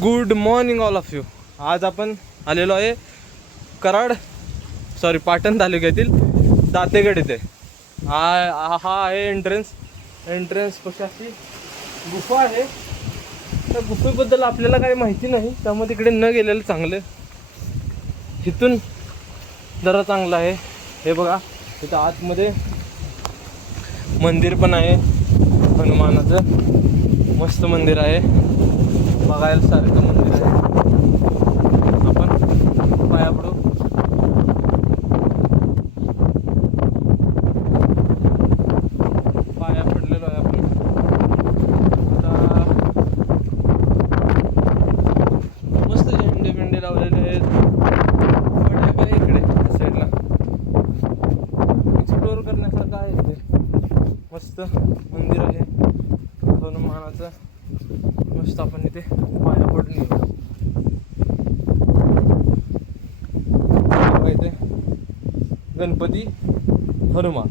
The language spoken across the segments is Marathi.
Good morning all of you. आज आपण आलेलो आहे पाटण तालुक्यातील दातेगड इथे. हा आहे एंट्रन्स पक्षाची गुफा आहे. त्या गुफेबद्दल आपल्याला काही माहिती नाही, त्यामुळे तिकडे न गेलेलं चांगलं. इथून जरा चांगलं आहे. हे बघा, इथं आतमध्ये मंदिर पण आहे, हनुमानाचं मस्त मंदिर आहे, बघायला सारखं मंदिर आहे. आपण पाया पडू. पाया पडलेलो आहे आपण. आता मस्त झेंडे बिंडे लावलेले आहेत. पण इकडे साईडला एक्सप्लोर करण्यासारखं आहे. इथे मस्त मंदिर आहे हनुमानाचं. मस्त आपण इथे पाया पडून येऊ. इथे गणपती हनुमान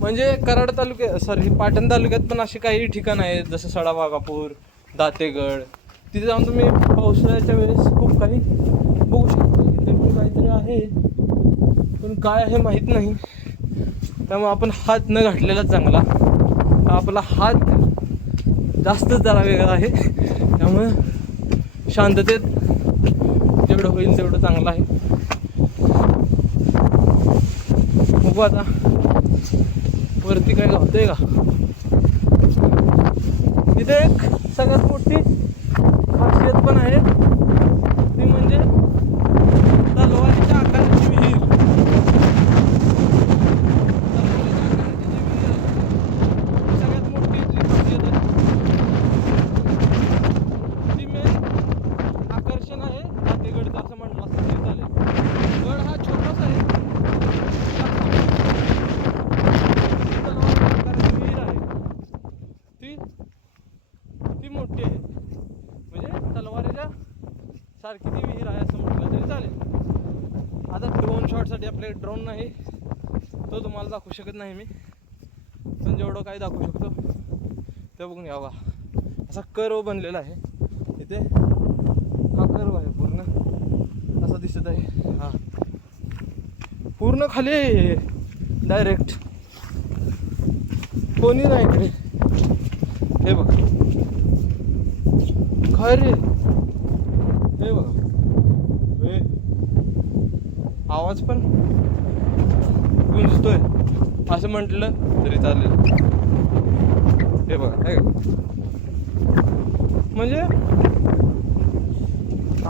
म्हणजे पाटण तालुक्यात पण अशी काही ठिकाणं आहेत, जसं सडावाघापूर, दातेगड. तिथे जाऊन तुम्ही पावसाळ्याच्या वेळेस खूप काही बघू शकता. इथे पण काहीतरी आहे, पण काय आहे माहीत नाही. त्यामुळे आपण हात न घातलेला चांगला. आपला हात जास्तच जरा वेगळा आहे, त्यामुळे शांततेत जेवढं होईल तेवढं चांगलं आहे. बघू आता वरती काय गावतंय का. तिथे एक सगळ्यात मोठी खासियत पण आहे, ती म्हणजे तलवारीच्या आकाराची विहीर. सगळ्यात मोठी इथली खासियत आहे. ती मेन आकर्षण आहे दातेगडचं, असं म्हणलं असं तरी चालेल. गड हा छोटासा आहे, विहीर आहे ती मोठी आहे. म्हणजे तलवारीच्या सारखी ती विहीर आहे असं म्हटलं तरी चालेल. आता ड्रोन शॉटसाठी आपल्याकडे ड्रोन नाही, तो तुम्हाला दाखवू शकत नाही मी, पण जेवढं काही दाखवू शकतो ते बघून यावा. असा कर्व बनलेला आहे इथे. हा कर्व आहे पूर्ण असा दिसत आहे. हा पूर्ण खाली डायरेक्ट कोणी नाही इकडे. हे बघा काय रे, हे बघा आवाज पण गुंजतोय असं म्हटलं तरी चालेल. हे बघा, हे म्हणजे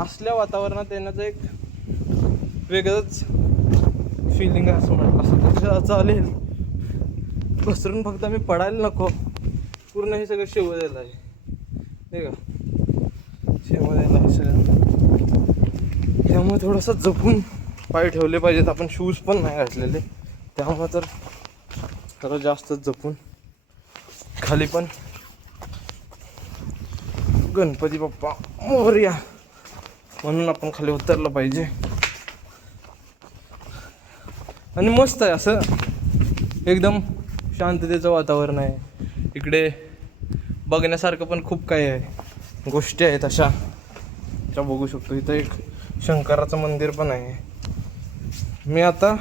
असल्या वातावरणात येण्याचं एक वेगळंच फिलिंग आहे असं म्हटलं असं तसं चालेल. घसरून फक्त आम्ही पडायला नको. पूर्ण हे सगळं शेवलेलं आहे. हे का शेवलेलं आहे सगळं, त्यामुळे थोडंसं जपून पाय ठेवले पाहिजेत. आपण शूज पण नाही घातलेले, त्यामुळे तर जरा जास्तच जपून. खाली पण गणपती बाप्पा मोरया म्हणून आपण खाली उतरलं पाहिजे. आणि मस्त आहे असं, एकदम शांततेचं वातावरण आहे इकडे. बघण्यासारखं पण खूप काही आहे, गोष्टी आहेत अशा त्या बघू शकतो. इथं एक शंकराचं मंदिर पण आहे. मी आता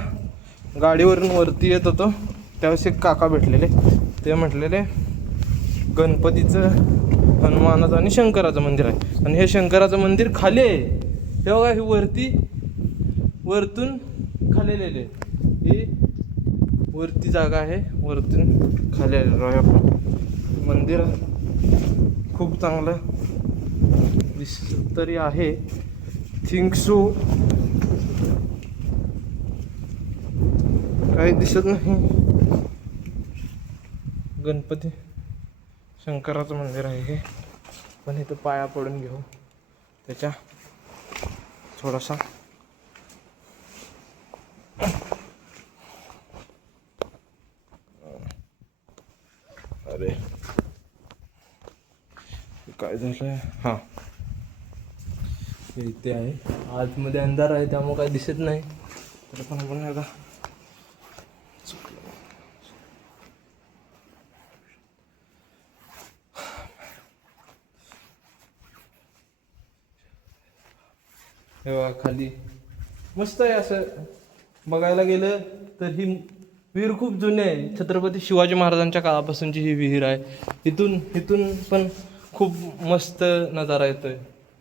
गाडीवरून वरती येत होतो त्यावेळेस एक काका भेटलेले, ते म्हटलेले गणपतीचं, हनुमानाचं आणि शंकराचं मंदिर आहे. आणि हे शंकराचं मंदिर खाली आहे. हे बघा, हे वरतून खाली लिहिले. ही वरती जागा आहे, वरतून खाली आलेलो आहे आपण. मंदिर खूप चांगलं दिसत तरी आहे, थिंक सो. काही दिसत नाही. गणपती शंकराचं मंदिर आहे हे, पण इथं पाया पडून घेऊ त्याच्या थोडासा. अरे काय झालंय. हां, इथे आहे. आतमध्ये अंधार आहे त्यामुळे काही दिसत नाही. तर पण आपण आता हे बघा खाली मस्त आहे. असं बघायला गेलं तर ही विहीर खूप जुनी आहे. छत्रपती शिवाजी महाराजांच्या काळापासूनची ही विहीर आहे. इथून पण खूप मस्त नजारा येतोय.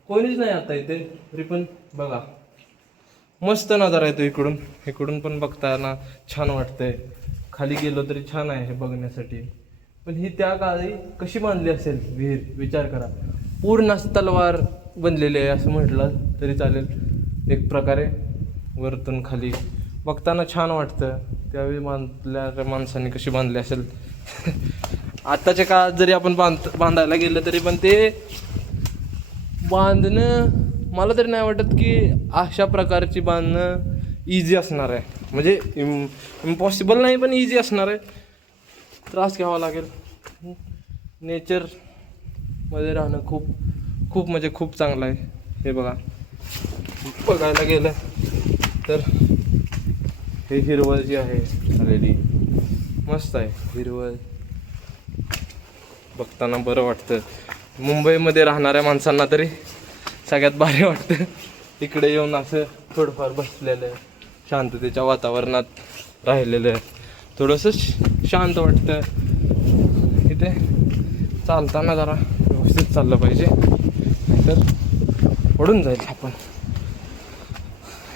कोणीच नाही आता इथे तरी पण बघा मस्त नजारा येतो. इकडून पण बघताना छान वाटतंय. खाली गेलो तरी छान आहे हे बघण्यासाठी. पण ही त्या काळी कशी बांधली असेल विहीर विचार करा. पूर्ण तलवार बनलेली आहे असं म्हटलं तरी चालेल एक प्रकारे. वरतून खाली बघताना छान वाटतं. त्यावेळी बांधल्या माणसांनी कशी बांधली असेल. आत्ताच्या काळात जरी आपण बांधायला गेलं तरी पण ते बांधणं मला तरी नाही वाटत की अशा प्रकारची बांधणं इझी असणार आहे. म्हणजे इम्पॉसिबल नाही पण इझी असणार आहे. त्रास घ्यावा लागेल. नेचरमध्ये राहणं खूप म्हणजे खूप चांगलं आहे. हे बघा बघायला गेलं तर हे हिरवळ जी आहे आलेली मस्त आहे. हिरवळ बघताना बरं वाटतं. मुंबईमध्ये राहणाऱ्या माणसांना तरी सगळ्यात भारी वाटतं इकडे येऊन असं थोडंफार बसलेलं शांततेच्या वातावरणात राहिलेलं थोडंसं शांत वाटतं. इथे चालताना जरा व्यवस्थित चाललं पाहिजे नाहीतर पडून जाईल आपण.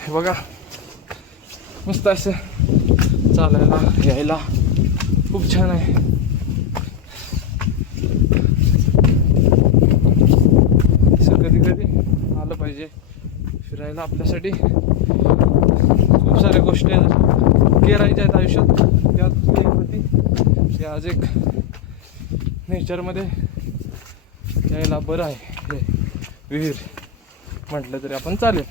हे बघा मस्त असं चालायला यायला खूप छान आहे. असं कधी आलं पाहिजे फिरायला. आपल्यासाठी खूप साऱ्या गोष्टी करायच्या आहेत आयुष्यात. त्यात एक होती की आज एक नेचरमध्ये यायला बरं आहे. हे विहीर म्हटलं तरी आपण चालेल.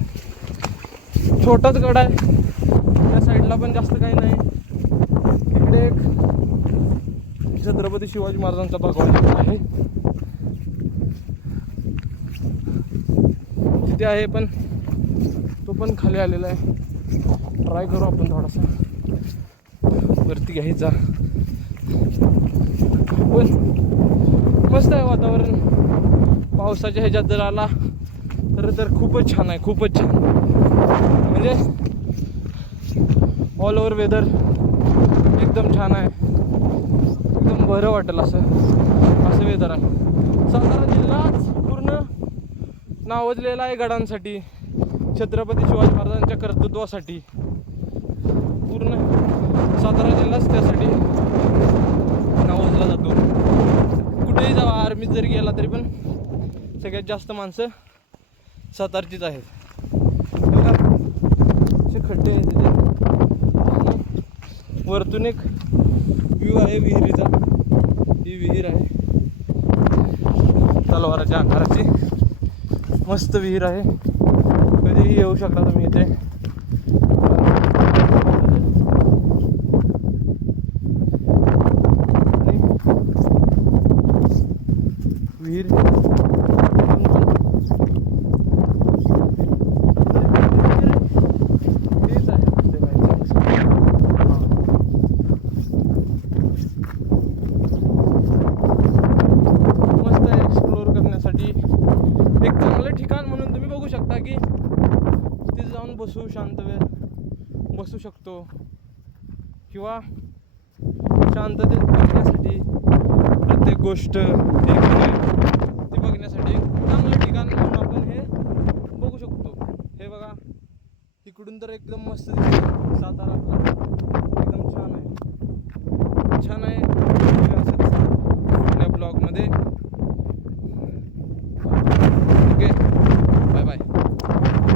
छोटाच गड आहे. त्या साईडला पण जास्त काही नाही. इकडे एक छत्रपती शिवाजी महाराजांचा भगवान आहे तिथे आहे. पण तो पण खाली आलेला आहे. ट्राय करू आपण थोडासा वरती घ्यायचा. पण मस्त आहे वातावरण. पावसाच्या ह्याच्यात जर आला तर खूपच छान आहे. खूपच छान म्हणजे ऑल ओव्हर वेदर एकदम छान आहे. एकदम बरं वाटेल असं वेदर आहे. सातारा जिल्हाच पूर्ण नावाजलेला आहे गडांसाठी. छत्रपती शिवाजी महाराजांच्या कर्तृत्वासाठी पूर्ण सातारा जिल्हाच त्यासाठी नावाजला जातो. कुठेही जावा आर्मीत जरी गेला तरी पण सगळ्यात जास्त माणसं सातारचीच आहेत. असे खड्डे आहेत तिथे. वरतून एक व्ह्यू आहे विहिरीचा. ही विहीर आहे तलवाराच्या आकाराची. मस्त विहीर आहे. कधीही येऊ शकता तुम्ही इथे. विहीर एक चांगलं ठिकाण म्हणून तुम्ही बघू शकता की तिथे जाऊन शांत वेळ बसू शकतो किंवा शांततेत बघण्यासाठी प्रत्येक गोष्ट ती बघण्यासाठी एक चांगलं ठिकाण म्हणून आपण हे बघू शकतो. हे बघा इकडून तर एकदम मस्त दिसतं सातारा.